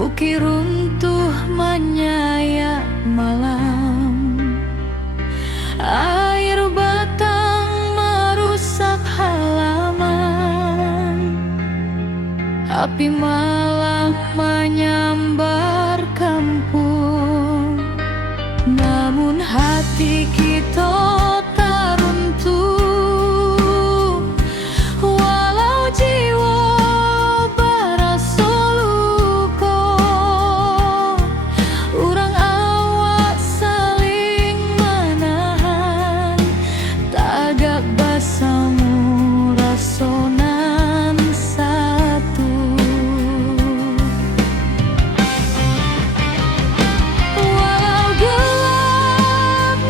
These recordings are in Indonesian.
bukit runtuh menyayat malam. Air batang merusak halaman, api malam menyambar kampung. Namun hati kita tak runtuh, walau jiwa berasa luka. Urang awak saling menahan, tagak basamu rasonan satu. Walau gelap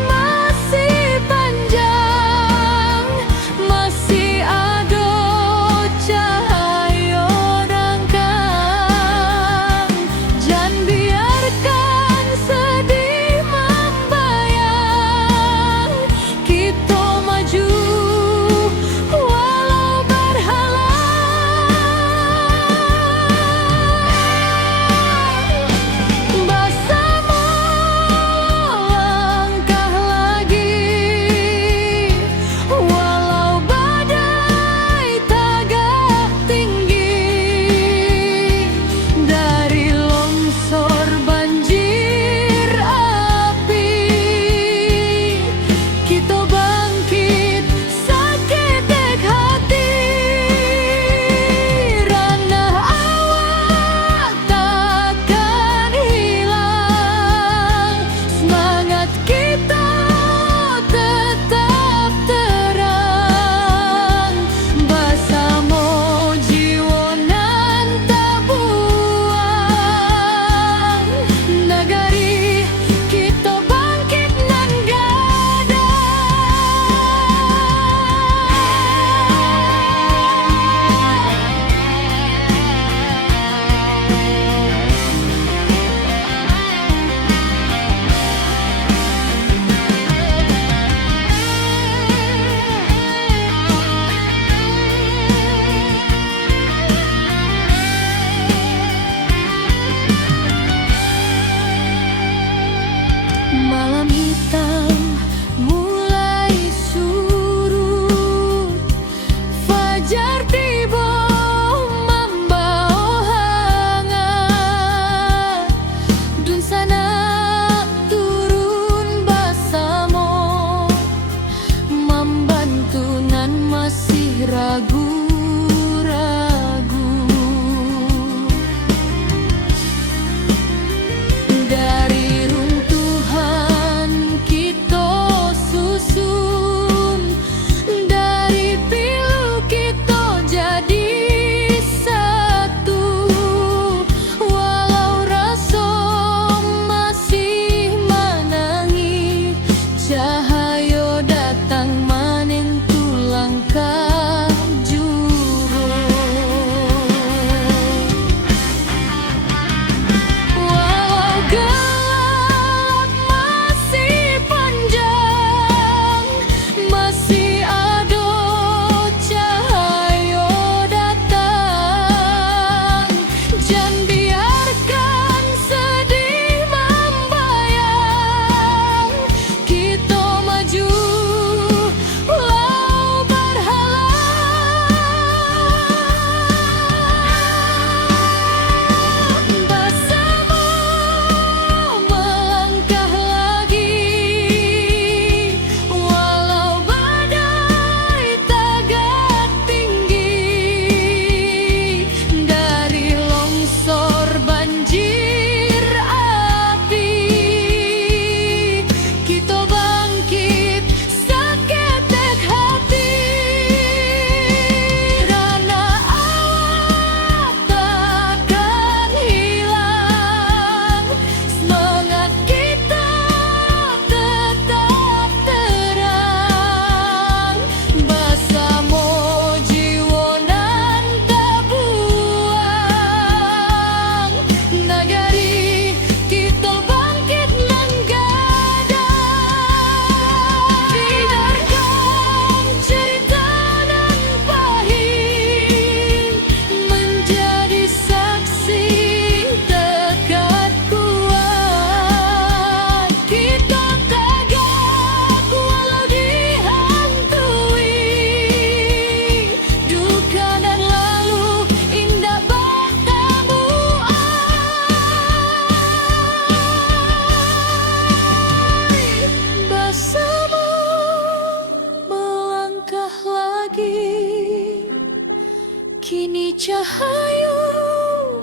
ayu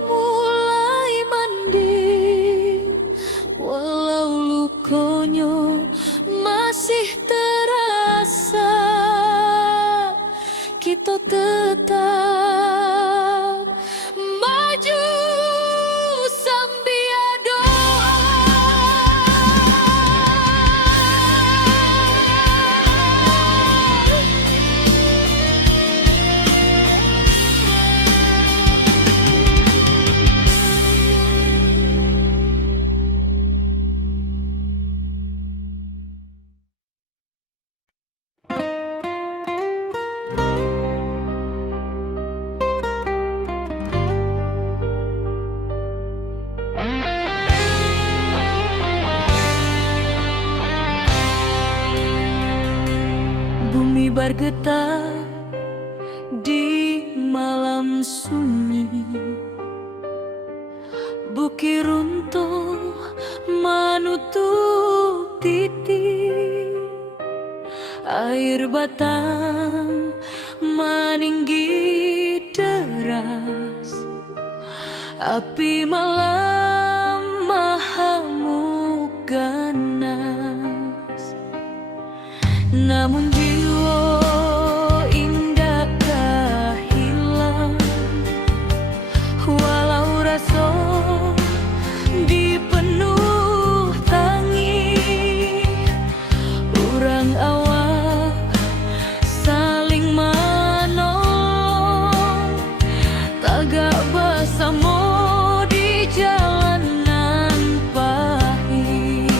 mulai mandi, walau lukonyo masih terasa, kita tetap maju sambil doa. Bumi bergetar di malam sunyi, bukit runtuh menutup titik, air batang meninggi deras, api malam mahamuk ganas. Namun jiwa indah hilang, walau rasa dipenuh tangi, urang awak saling menolong, tagak bersama di jalanan pahit.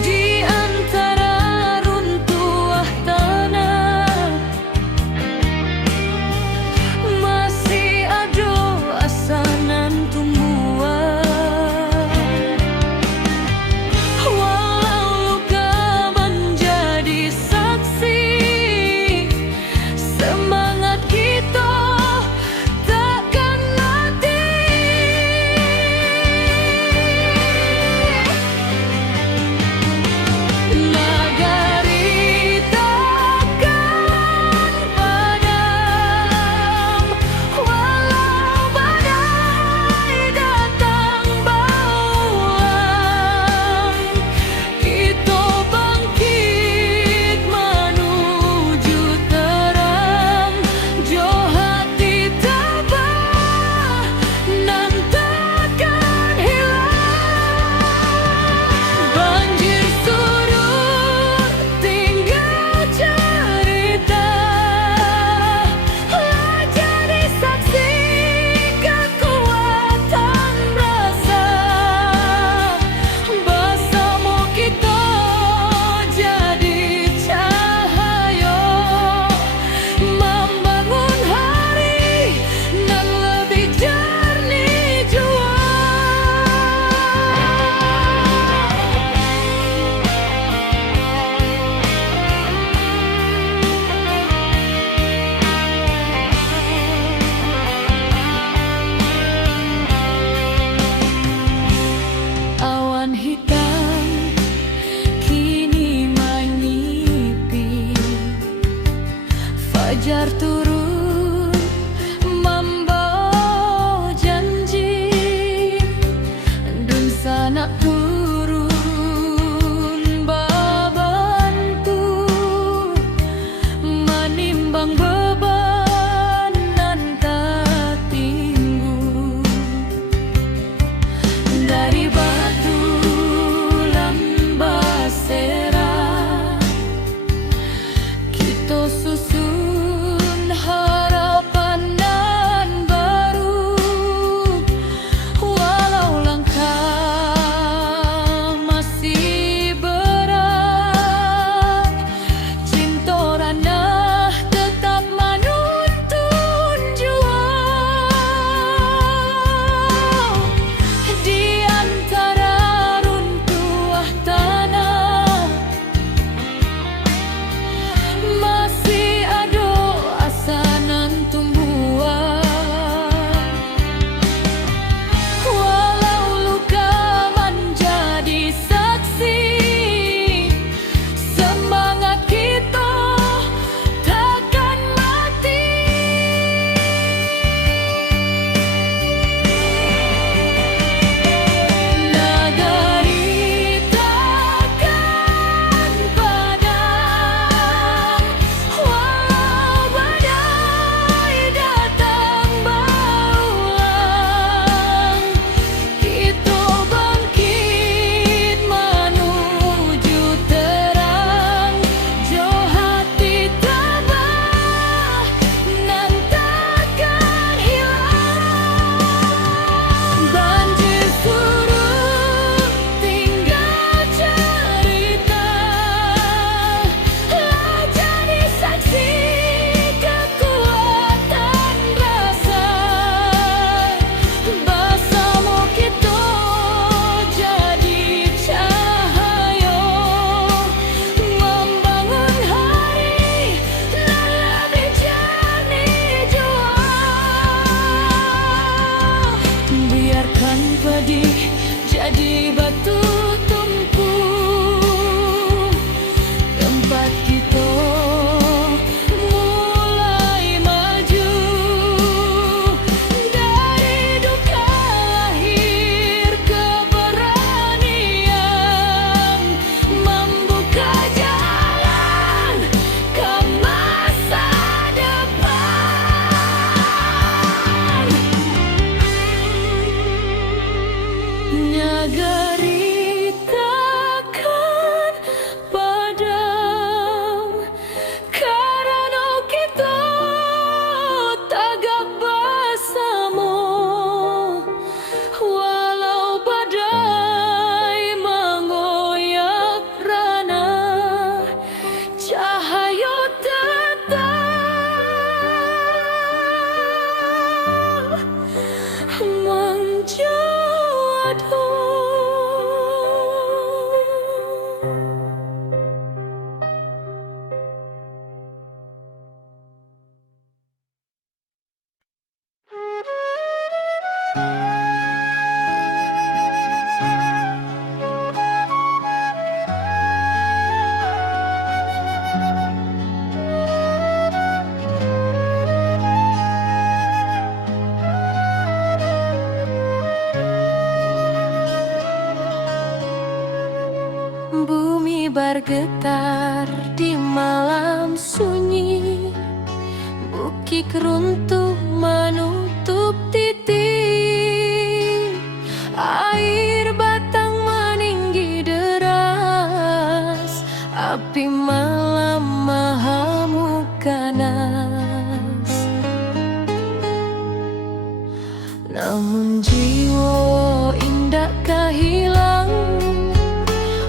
Di antara runtuh tanah masih ada asanan tumbuhan, walau luka menjadi saksi, semangat kita bergetar di malam sunyi. Bukit runtuh menutup titik, air batang meninggi deras, api malam mengamuk ganas. Namun jiwa indah kehilang,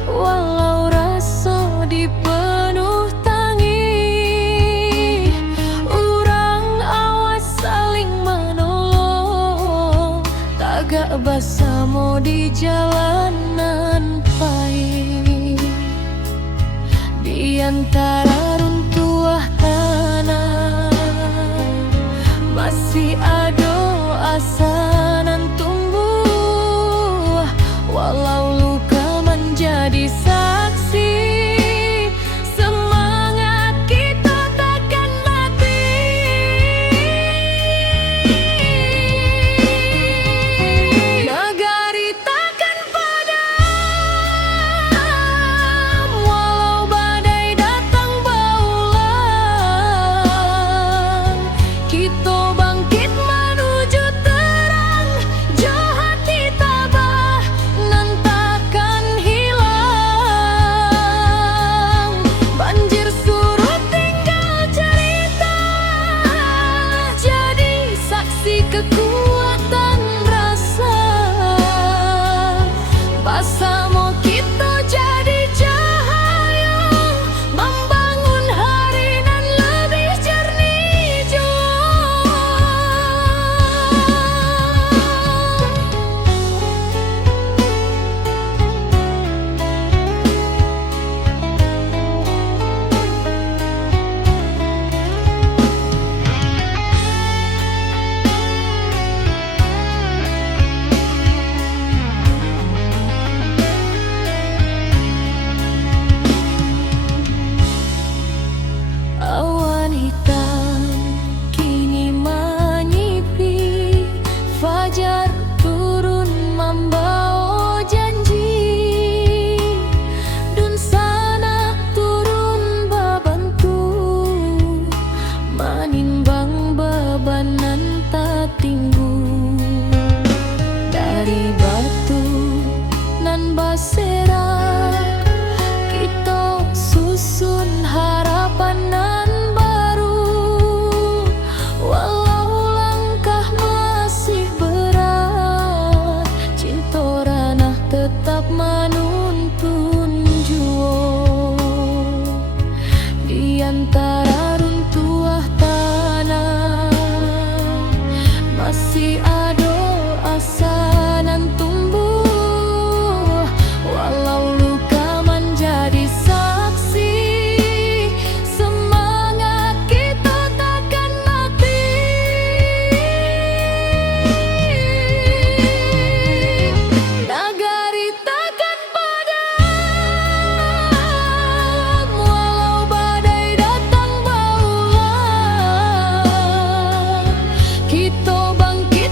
walau rasa dipenuh tangi. Urang awas saling menolong, tagak bersama di jalanan pahit. Di antara runtuh tanah masih ada asa nan tumbuh, walau luka menjadi saksi. Semangat kita takkan mati. Negari takkan padam, walau badai datang berulang. Kita bangkit menuju terang, jahat ditabah nan takkan hilang. Banjir surut tinggal cerita, jadi saksi kekuatan rasa. Bersama kita jadi cahaya, membangun hari nan lebih jernih jua. Awan hitam kini menyipi, fajar turun membawa janji. Dun sana turun babantu, menimbang beban nan tak tinggu. Dari batu nan basera, kita susun harapan nan baru. Walau langkah masih berat, cinta ranah tetap menuntun jua. Di antara runtuh tanah masih ada asa nan tumbuh, walau luka menjadi saksi. Semangat kita takkan mati. Negari takkan padam, walau badai datang berulang. Kita bangkit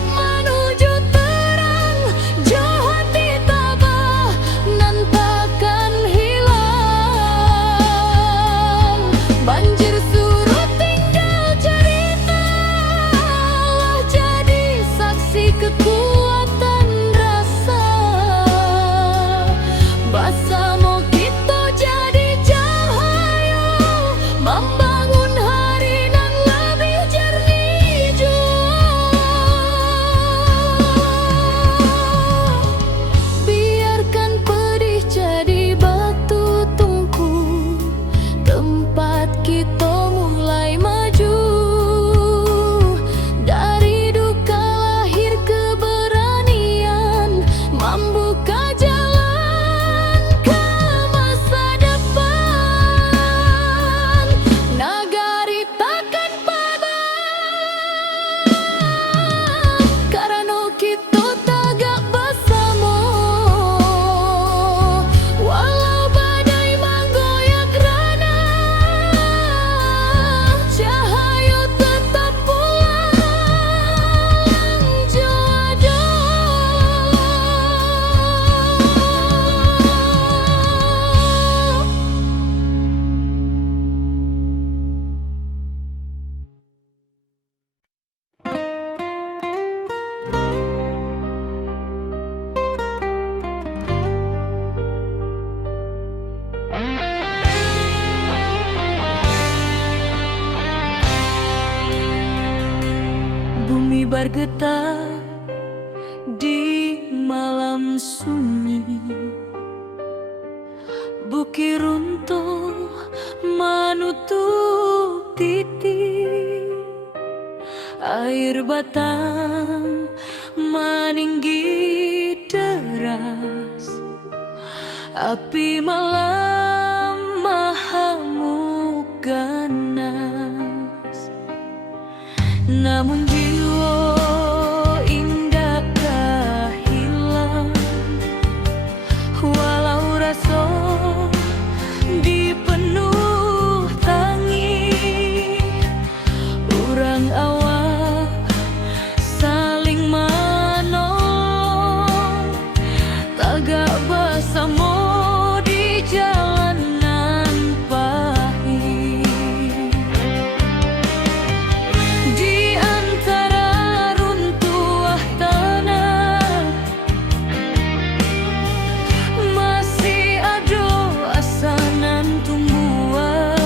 Bumi bergetar di malam sunyi, bukit runtuh menutup titik, air batang meninggi deras, api malam mahamuk ganas. Namun jiwa indakkah hilang, walau rasa dipenuh tangi, urang awak saling menolong, tagak bersama di jalanan pahit. Di antara runtuh tanah masih ada asanan tumbuhan,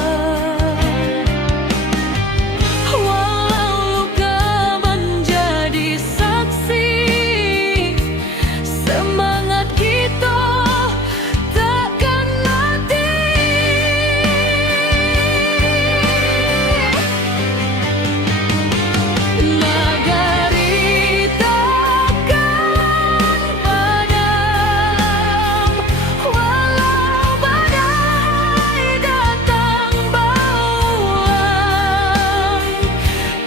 walau luka menjadi saksi, semangat kita takkan mati. Nagari takkan padam, walau badai datang bauan.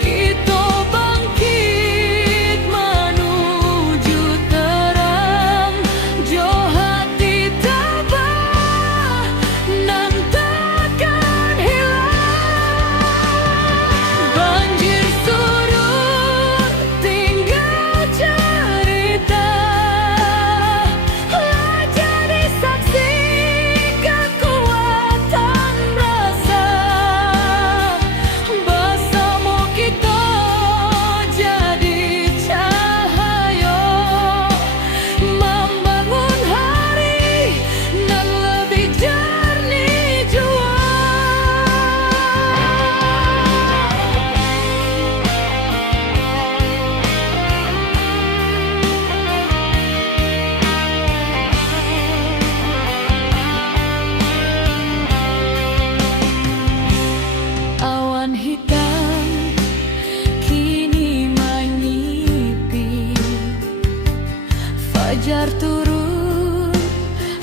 Kita bangkit menuju terang, jo hati tabah nan takkan hilang. Banjir surut tinggal cerita, jadi saksi kekuatan rasa. Bersama kita jadi cahaya, membangun hari nan lebih jernih jua. Awan hitam kini menyipi, fajar turun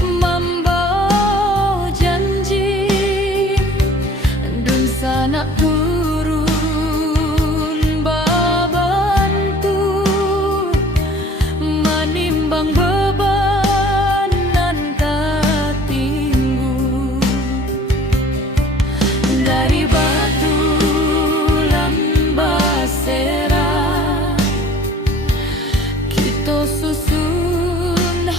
membawa janji, dun sanak turun babantu, menimbang beban nan tertinggu. Dari batu lambasera kita susun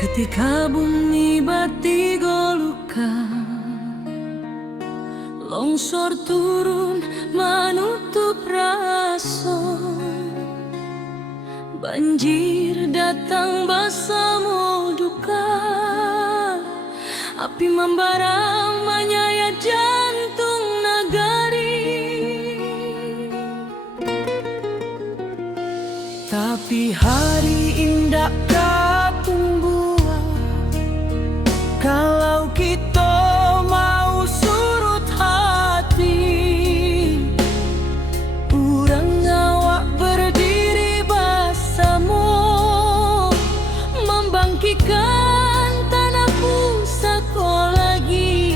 Ketika bumi bati golukan, longsor turun menutup rasa, banjir datang bersama duka, api membara menyayat jantung nagari. Tapi hari indah kapung buah, kalau kita mau surut hati, urang awak berdiri bersama, membangkitkan tanah pusaka lagi.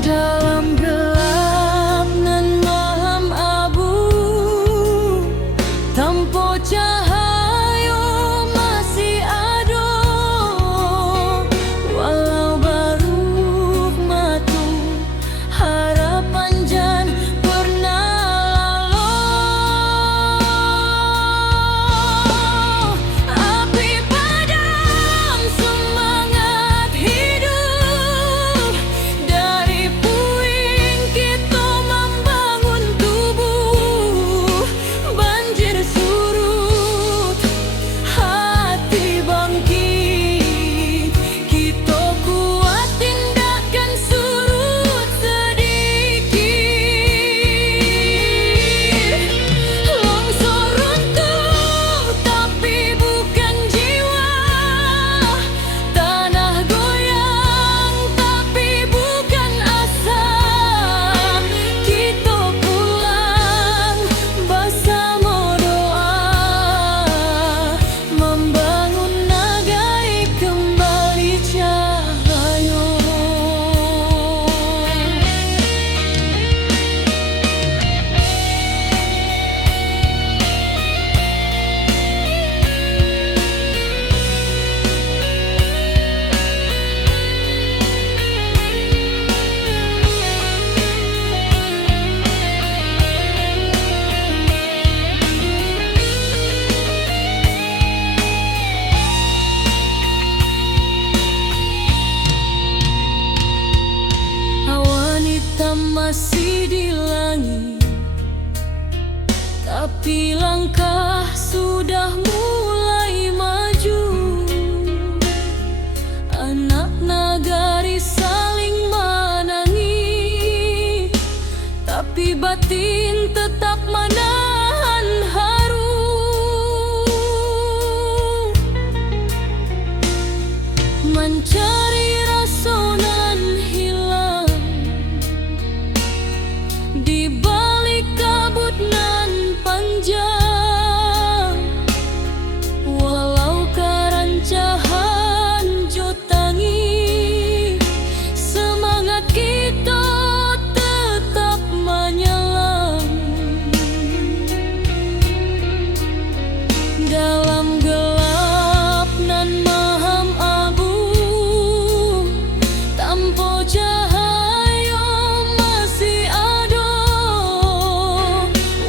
Dalam gelap nan malam abu, tanpa cahaya masih ada, walau baru matu harapan jan pernah lalu. Api padam semangat hidup, dari puing kita membangun tubuh. Banjir surut, hati bangkit, kita kuat tindakan surut sedikit. Longsor runtuh tapi bukan jiwa, tanah goyang tapi bukan asa. Kita pulang bersama doa, membangun negeri kembali cahaya. Awan hitam masih di langit, tapi langkah sudah mulai maju. Anak nagari saling menangis, tapi batin tetap menahan haru. Mencari rasa nan hilang di balik kabut nan panjang, walau kerancahan jutangi, semangat kita tetap menyelam. Dalam gelap nan malam abu, tanpa cahaya masih ada,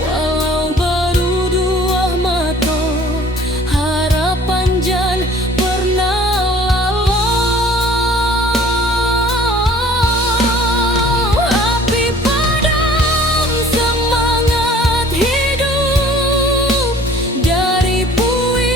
walau baru dua mata harapan jan pernah lalu. Api padam semangat hidup, dari puing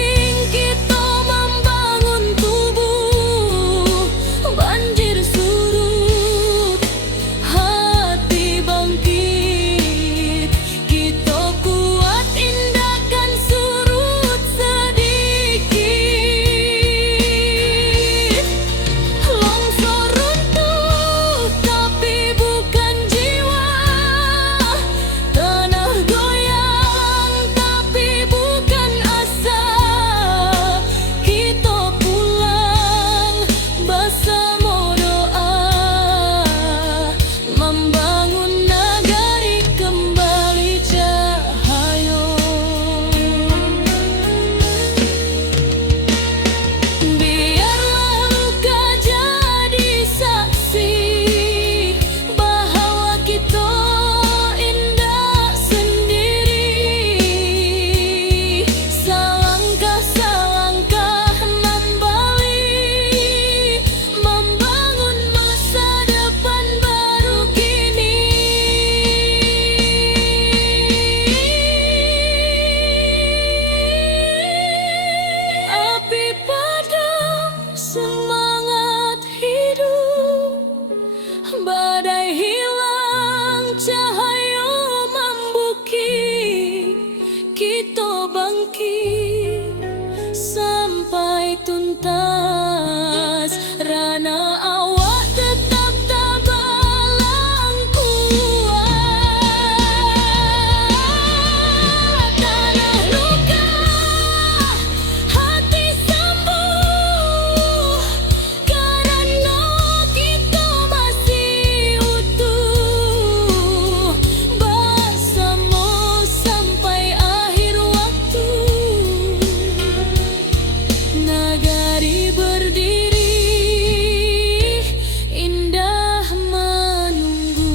bangkit sampai tuntas. Rana awak tetap tabalang kuat. Tanah luka, hati sembuh, karena kita masih utuh bersama sampai akhir waktu. Nagari berdiri, indah menunggu.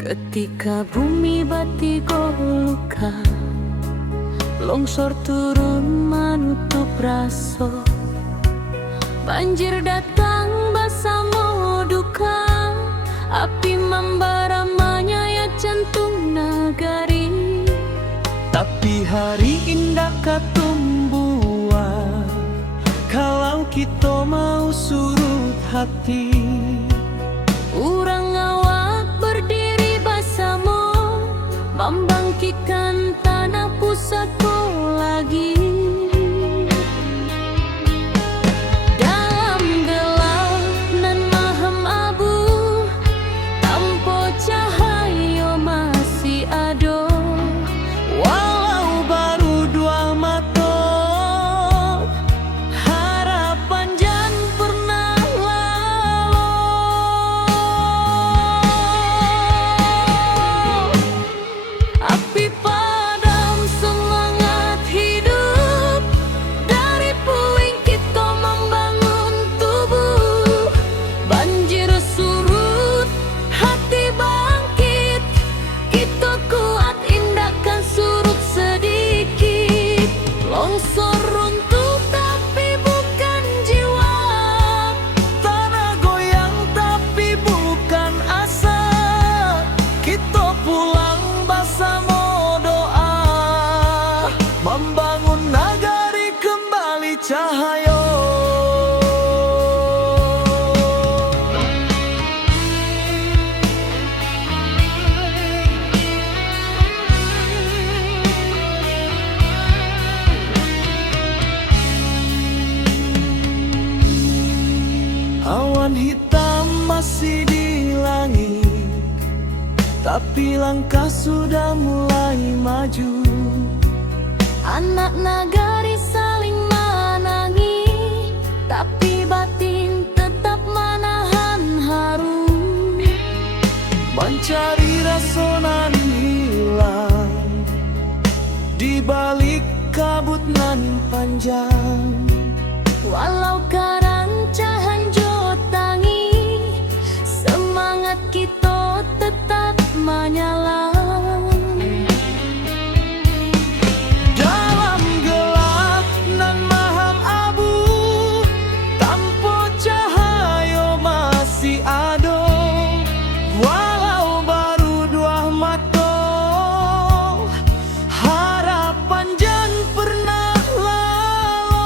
Ketika bumi batigo luka, longsor turun menutup raso, banjir datang bersama duka, api membara menyayat jantung nagari. Tapi hari indah katumbuhan kalau kita mau surut hati. Urang awak berdiri bersama, membangkitkan tanah pusatku lagi. Dalam gelap nan mahem abu, tanpa cahaya masih ada. Walau baru dua mata, harapan jan pernah lalu. Api padam semangat hidup, dari puing kita membangun tubuh. Banjir surut, hati bangkit, kita kuat indahkan surut sedikit. Longsor runtuh tapi bukan jiwa, Tanah goyang tapi bukan asa. Kita pulang bersama doa, membangun nagari kembali cahaya. Awan hitam masih di langit, tapi langkah sudah mulai maju. anak nagari saling menangi, tapi batin tetap menahan haru. Mencari rasa nan hilang di balik kabut nan panjang. Walau karancahan jotangi, semangat kita tetap menyala. Dalam gelap nan maham abu, tanpa cahaya masih ada. Walau baru dua mata, harapan jan pernah lalu.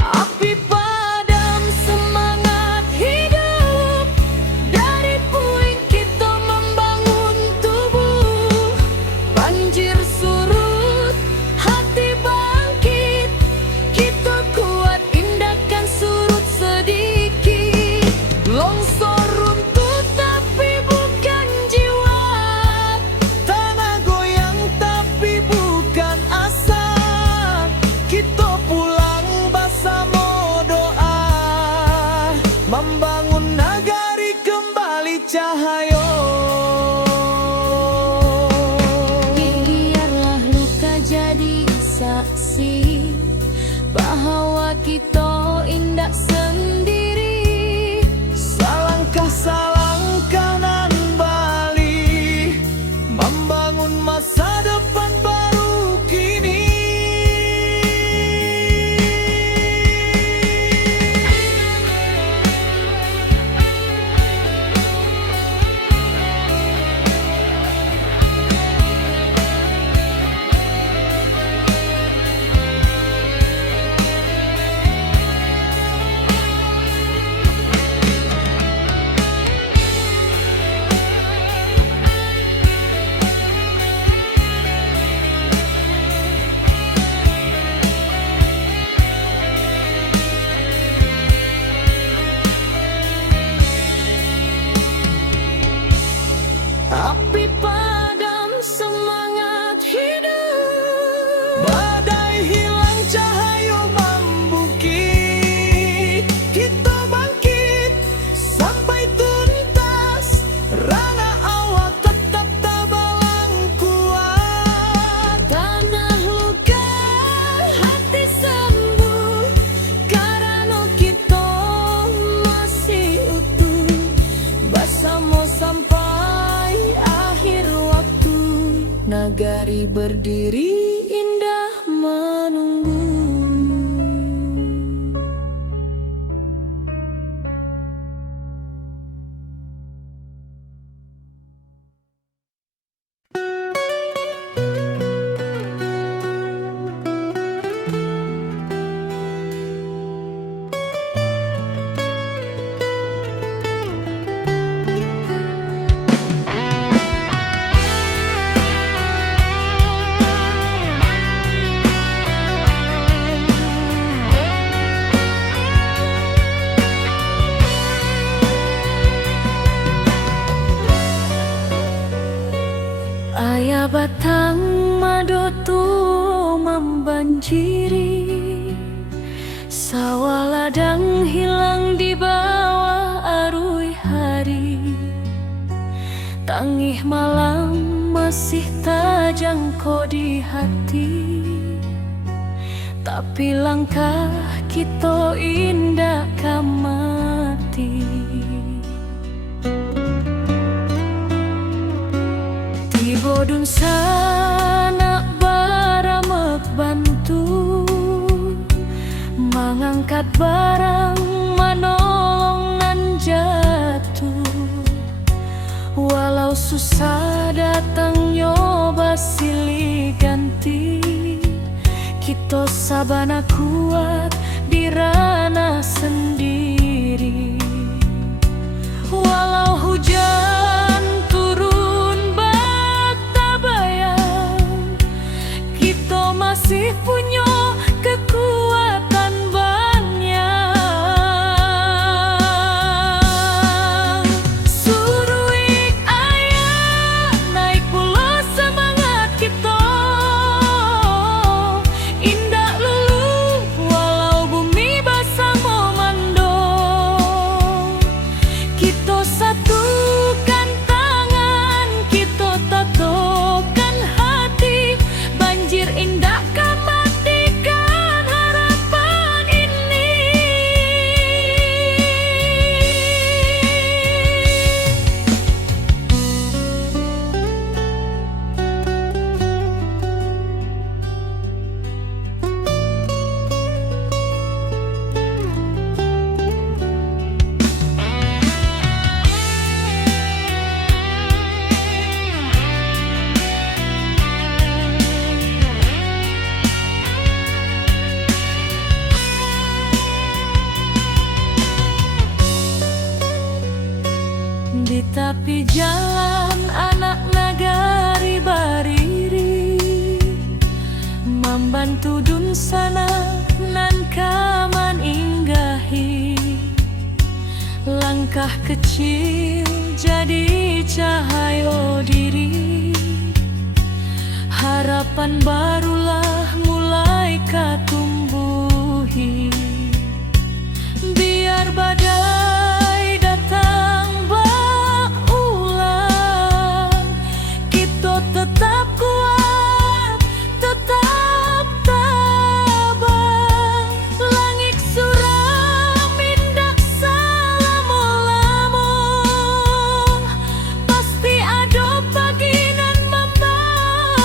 Api padam semangat hidup, masa depan baru kini. Api padam, semangat hidup. Badai hilang, cahaya membukit. Kita bangkit sampai tuntas. Rana awak tetap tabalang kuat. Tanah luka, hati sembuh. Karena kita masih utuh. Bersama sampai akhir waktu, nagari berdiri indah menunggu. Ayah batang madu tua membanjiri, sawah ladang hilang di bawah arus hari. Tangih malam masih terjangkau di hati, tapi langkah kita indah kamati. Bodun sana baramek bantu, mengangkat barang menolong nan jatuh. Walau susah datang nyoba silih ganti, kita sabana kuat di ranah sendiri. Walau hujan turun masih punya kekuatan banyak. Suruh ayah naik pula semangat kita, indah lulu walau bumi basah memando. Kita satukan tangan, kita tatokan hati, banjir indah di tepi jalan anak nagari bariri, membantu dun sana nan kaman inggahi. Langkah kecil jadi cahaya diri, harapan barulah mulai katumbuhi. Biar badai datang berulang, kita tetap kuat, tetap tabah. Langit suram indak salamulamu, pasti ada pagi nan membawa.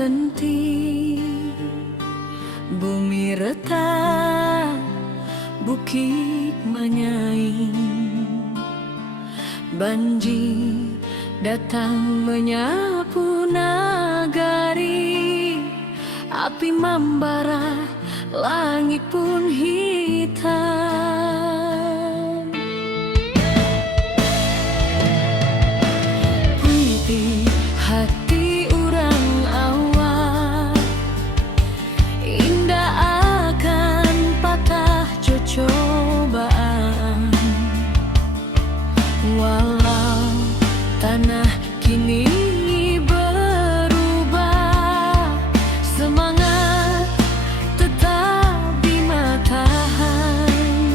henti. Bumi retak, bukit menyaing, banjir datang menyapu nagari. Api membara, langit pun hitam. Putih hati orang awak, indah akan patah cobaan. Walau tanah kini berubah, semangat tetap di matahari.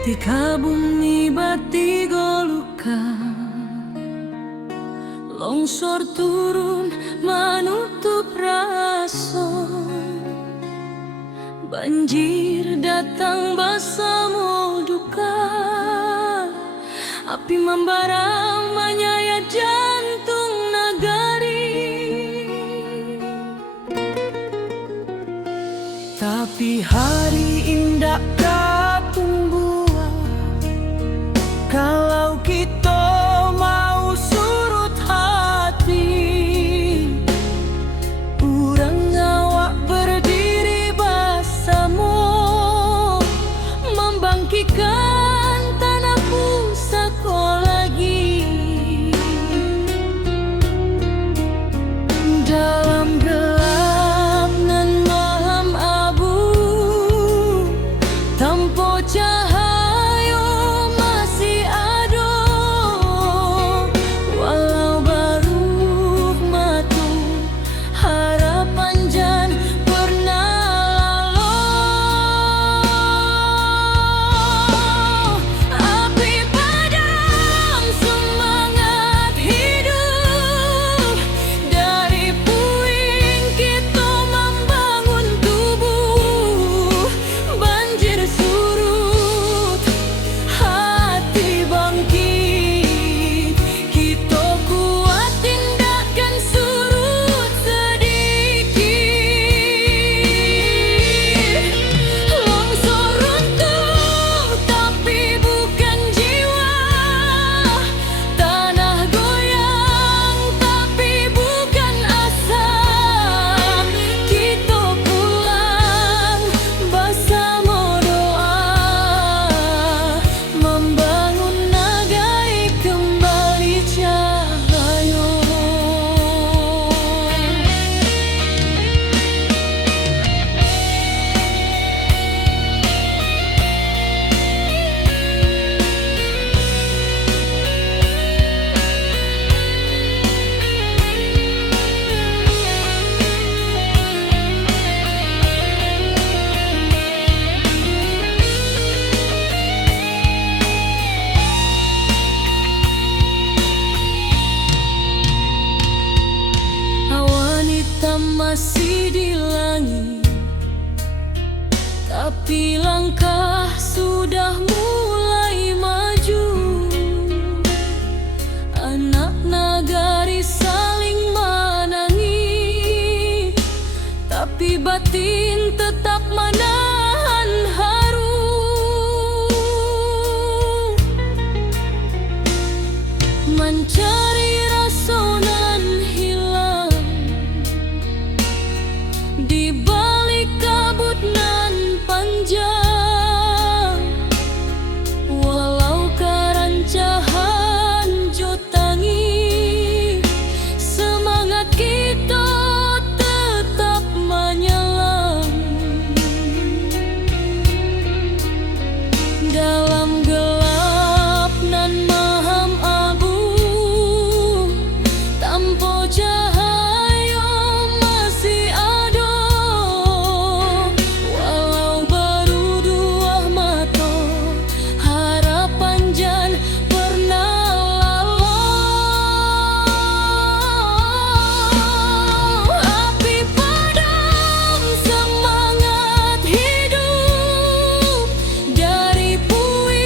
Ketika bumi bati golukan, longsor turun menutup rason, banjir datang bersama duka, api membara menyayat jantung nagari. Tapi hari indah kapung buah, kalau kita mau surut hati, urang awak berdiri bersama, membangkitkan tanah pusaka lagi. Dalam gelap nan malam abu, tanpa cahaya masih ada, walau baru matu harapan jan pernah lalu. Api padam semangat hidup, dari puing kita membangun tubuh. Banjir surut, hati bangkit, kita kuat tindakan surut sedikit. Longsor runtuh tapi bukan jiwa, tanah goyang tapi bukan asa. Kita pulang bersama doa, membangun negeri kembali cahaya. Awan hitam masih di langit, tapi langkah sudah mulai maju. Anak nagari saling menangis, tapi batin tetap menahan haru. Mencari rasa nan hilang di balik kabut nan panjang, walau kerancahan jotangi, semangat kita tetap menyelam. Dalam gelap nan maham abu, tanpa cahaya masih ada, walau baru dua mata harapan jan pernah lalu. Api padam semangat hidup, dari puing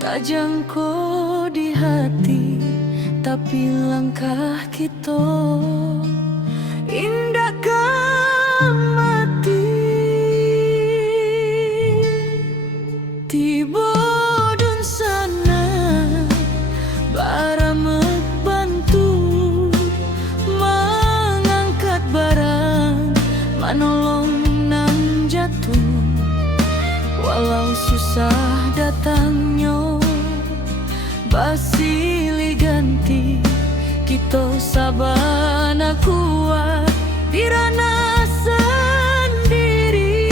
tak jangkau di hati, tapi langkah kita indahkan mati. Tiba dun sana baramek bantu mengangkat barang, manolong nang jatuh. Walau susah datangnya basilih ganti, kita sabana kuat dirana sendiri.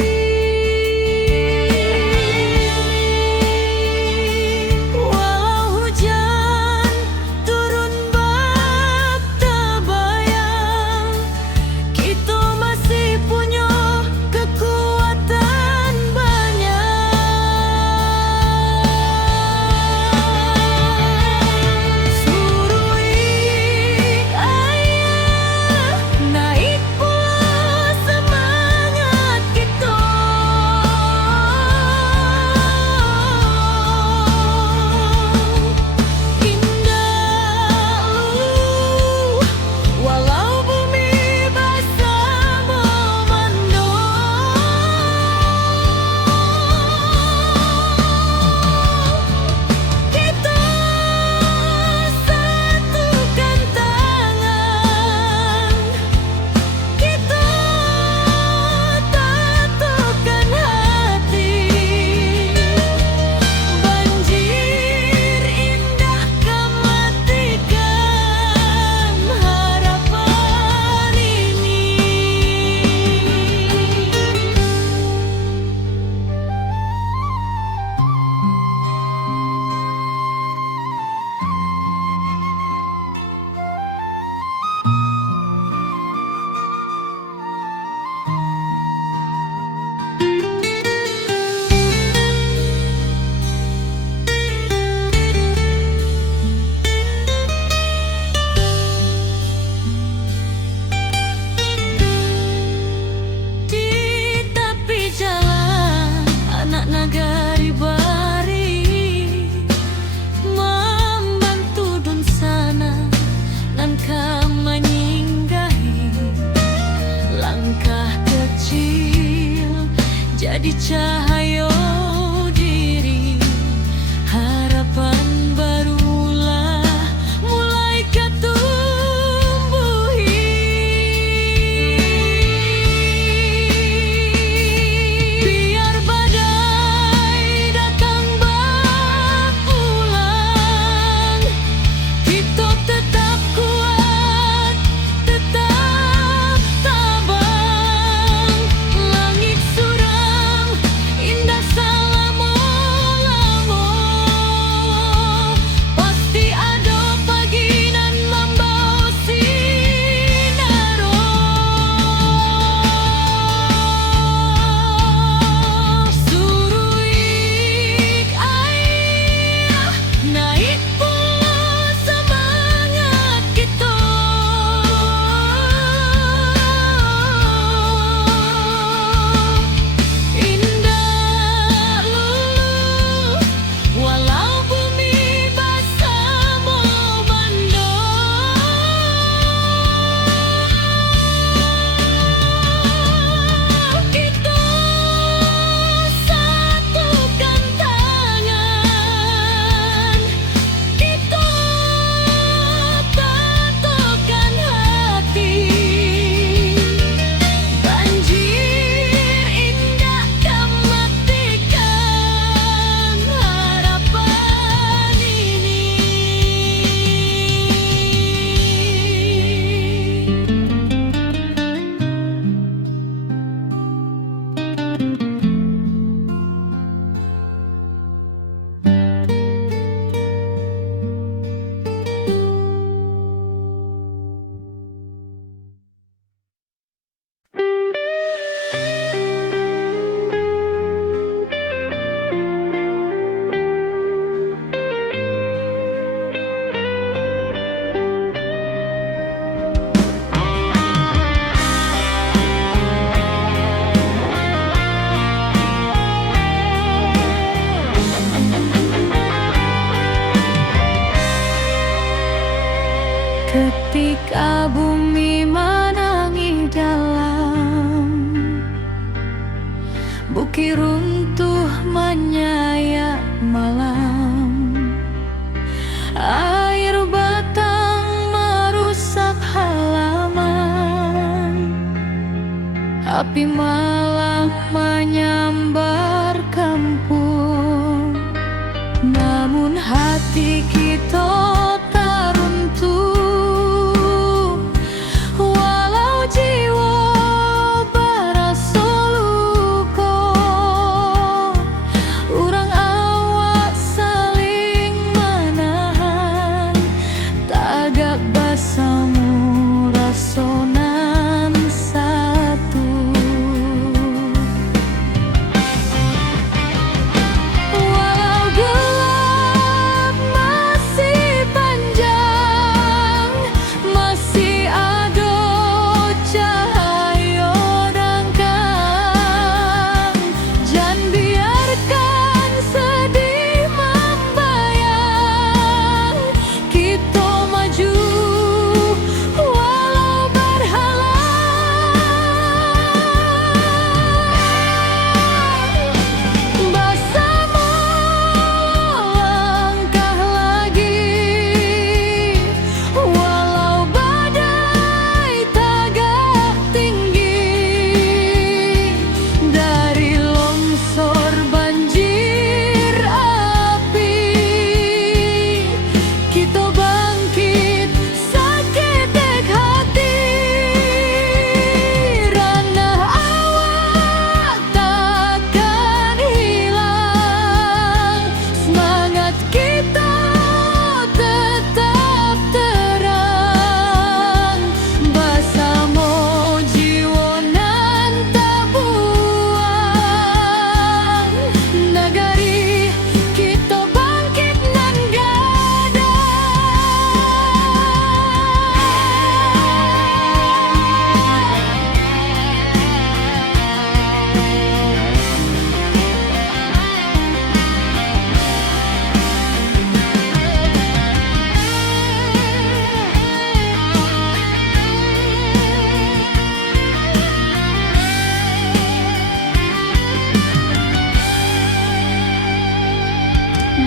Walau hujan turun bak tabayang, kita masih punya kekuatan banyak. Surui ayah naik pula kaki runtuh menyayat malam. Air batang merusak halaman, api malam menyambar kampung. Namun hati kita tak runtuh, walau jiwa berasa luka. Urang awak saling menahan, tagak basamu rasonan satu. Walau gelap masih panjang, masih ada cahaya rangkang. Jangan biarkan sedih membayang, kita maju walau berhalang. Bersama langkah lagi, walau badai tagak tinggi. Dari longsor banjir api, kita bangkit saketek hati. Ranah awak takkan hilang, semangat kita tetap terang. Bersama jiwa nan tak buang, negari kita bangkit nan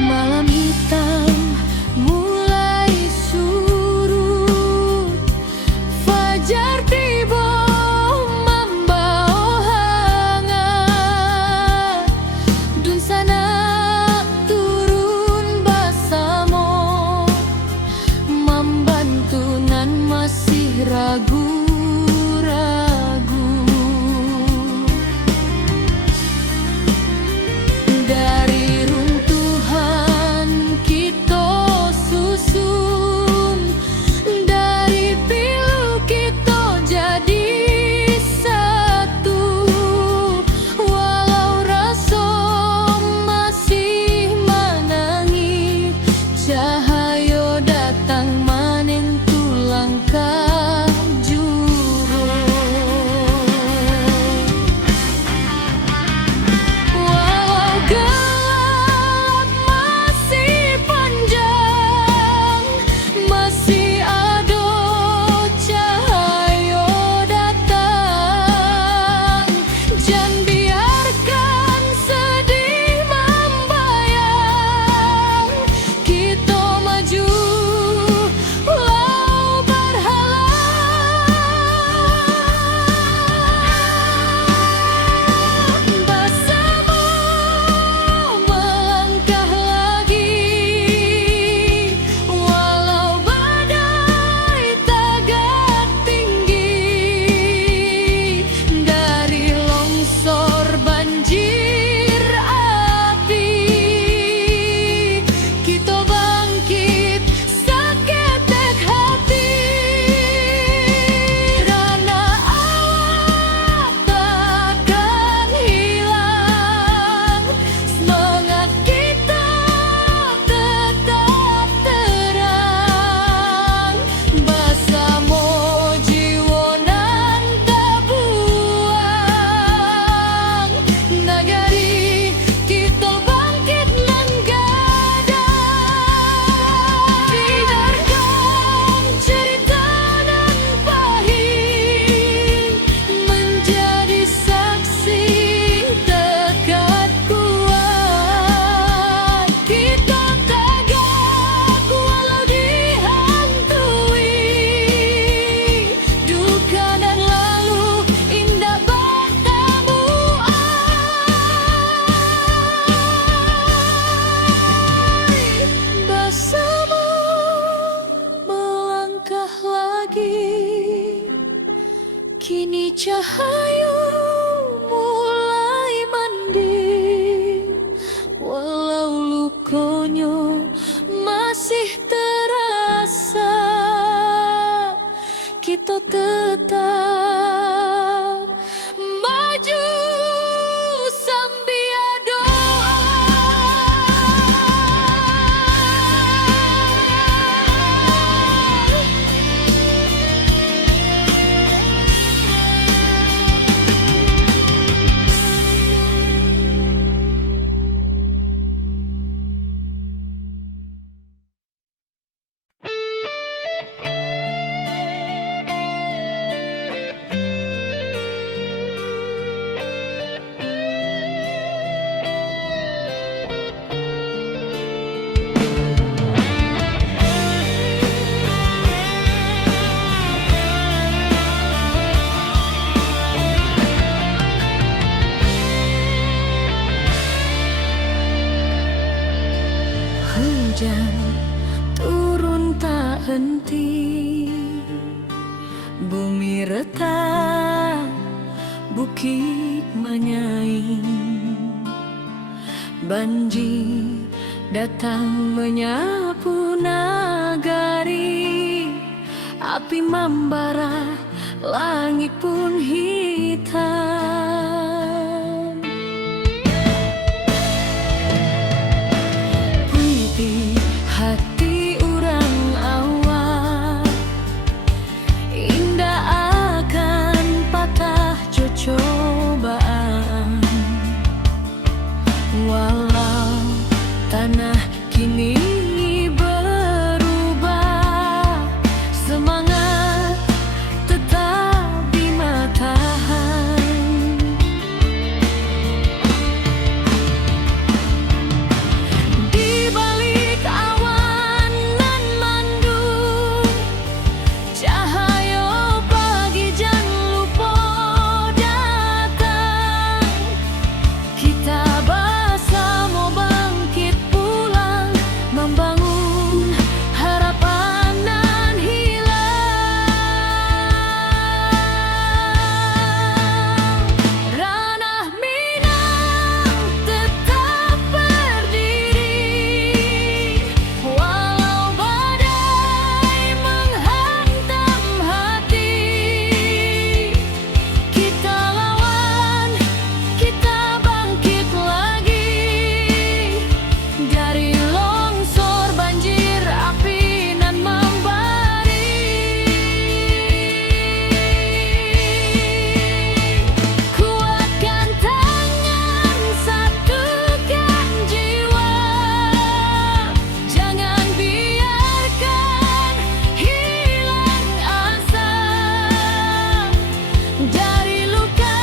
malam hitam mulai surut, fajar tiba membawa hangat. Dun sana turun bersama, membantu nan masih ragu-ragu. Dari runtuhan kita Rahayu mulai mandi, walau lukonyo masih terasa, kita tetap maju sambil doa. Hujan turun tak henti, bumi retak, bukit menyaing, banjir datang menyapu nagari, api membara, langit pun hitam. Hati orang awam indah akan patah cobaan, walau tanah kini berubah, semangat tetap di matahari. Di balik awan nan mendung, cahaya pagi jangan lupa datang. Kita bersama bangkit pulang, membangun harapan nan hilang. Ranah Minang tetap berdiri, walau badai menghantam hati. Kita lawan, kita bangkit lagi, dari longsor banjir api nan membari. Kuatkan tangan, satukan jiwa, jangan biarkan hilang asa. Dari luka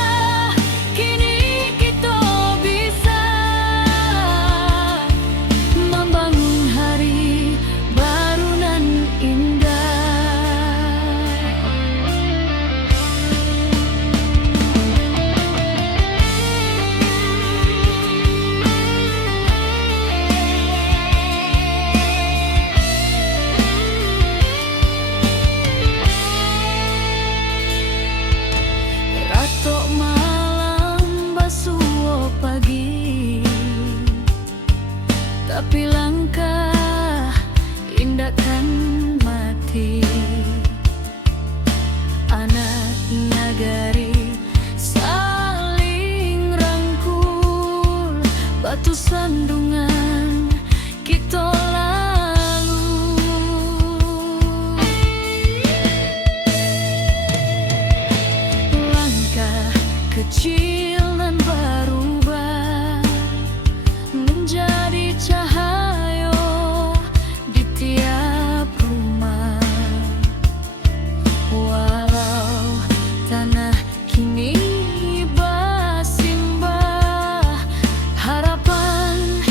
kini kita bisa membangun hari baru nan indah. Ratok malam basuh pagi, tapi langkah indah kan mati. Anak nagari saling rangkul, batu sandungan kita lalu. Langkah kecil nan berubah menjadi cahaya di tiap rumah, walau tanah kini bersimbah, harapan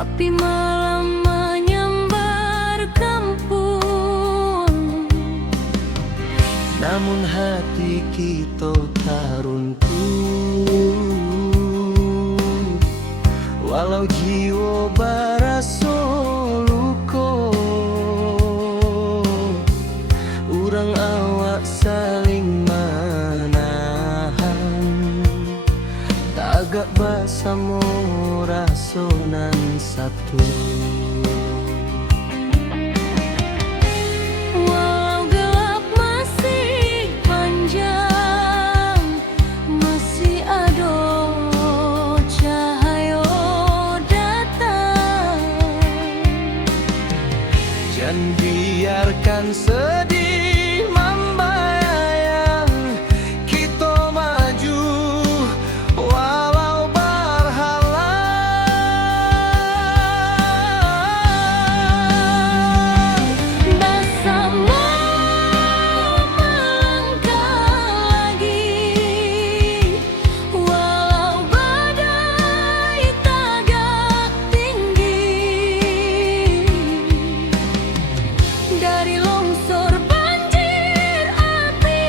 api malam menyambar kampung. Namun hati kita tak runtuh, walau jiwa baraso luko. Urang awak saling menahan, tagak basamo rasonan satu. Walau gelap masih panjang, masih ada cahaya datang. Jangan biarkan sedih membayang, kita maju walau berhalang. Bersama melangkah lagi, walau badai tagak tinggi. Dari longsor banjir api,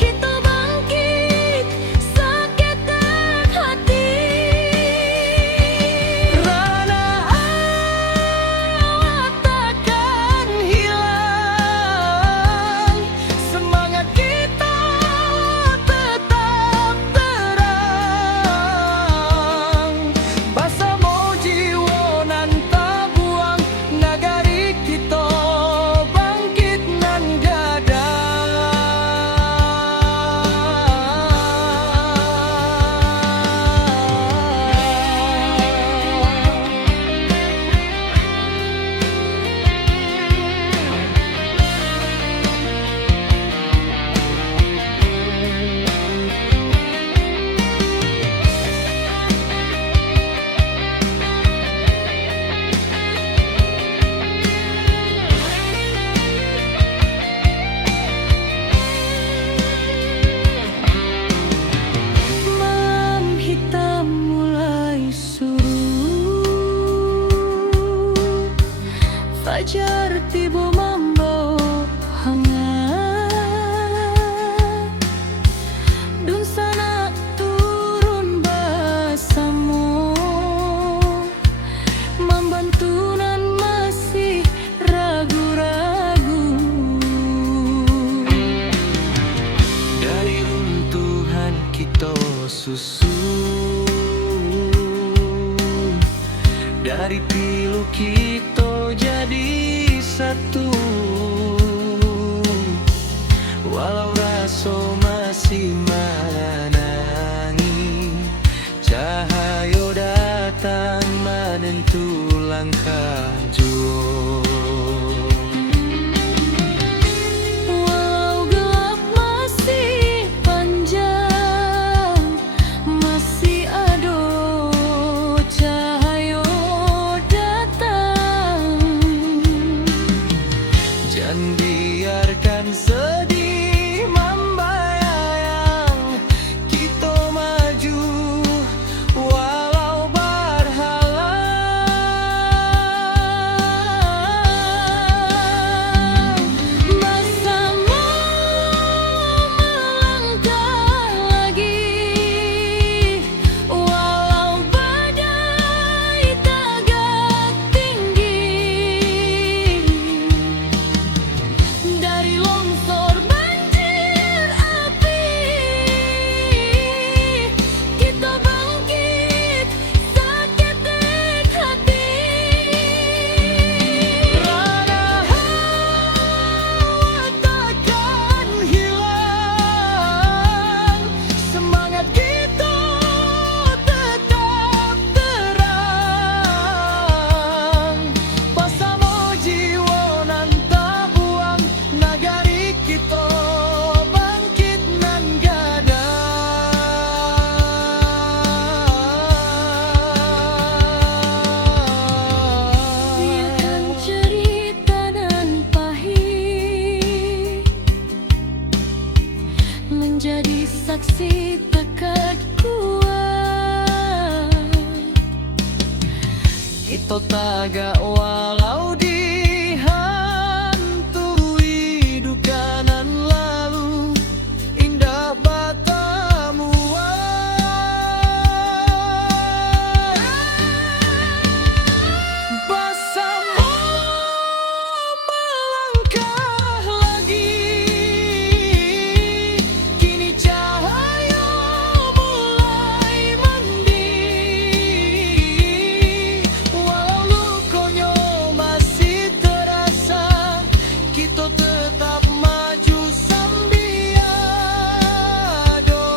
kita bangkit sekekat hati. Rana awak takkan hilang, semangat kita tetap terang. Basamo jiwa nan tabuang, nagari kita bangkit nan gadang. Malam hitam mulai surut, fajar tiba membawa hangat. Dun sana turun basamo, membantu nan masih ragu-ragu. Dari runtuhan kita susun, dari pilu kita jadi satu. Walau raso masih menangi, cahaya datang menentu langkah jua. Walau gelap masih panjang, masih ada cahaya datang. Jangan biarkan sedih membayang, kita maju walau berhalang. atau tagak walau dihantui duka nan lalu indah batamuan bersama melangkah lagi kini cahaya mulai mandi walau lukonya masih terasa kita tetap maju sambil doa.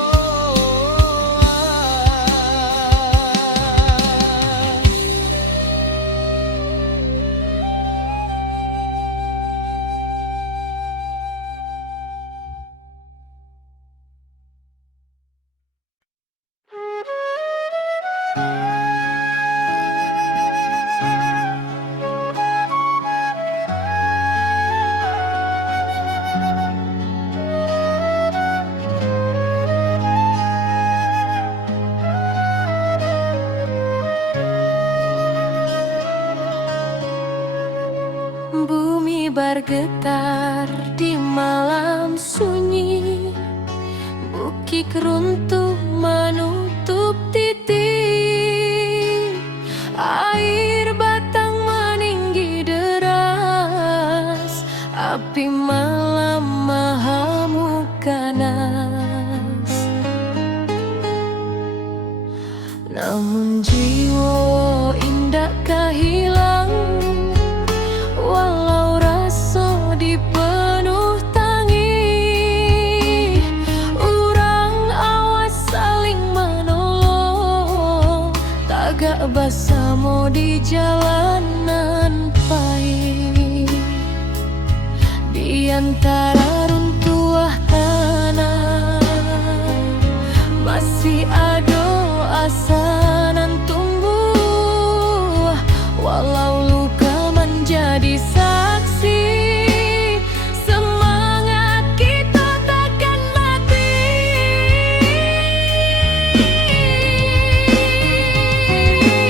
Bumi bergetar di malam sunyi, bukit runtuh menutup titik, air batang meninggi deras, api malam mengamuk ganas. Namun jiwa indah kehilang, walau rasa dipenuh tangi, urang awas saling menolong, tagak bersama di jalanan pahit. Di antara runtuhan tanah masih ada asa nan tumbuh, walau luka menjadi saksi, semangat kita takkan mati.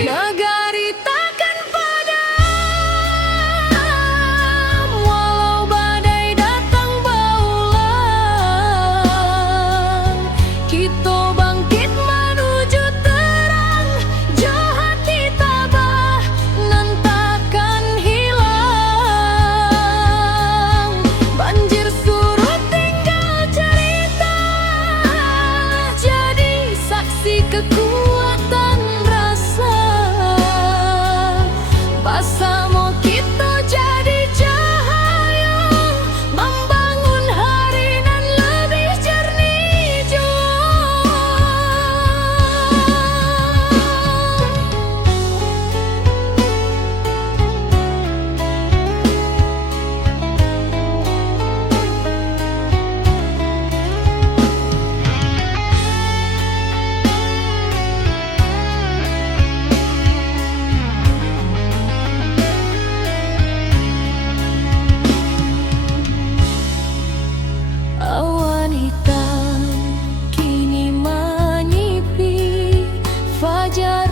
Negari takkan padam, walau badai datang berulang, kita bangkit menuju terang, jauh hati tabah nan takkan hilang. Banjir surut tinggal cerita, jadi saksi kekuatan rasa, bersama kita jadi cahaya, membangun hari nan lebih jernih jua. Awan hitam kini menyipi, fajar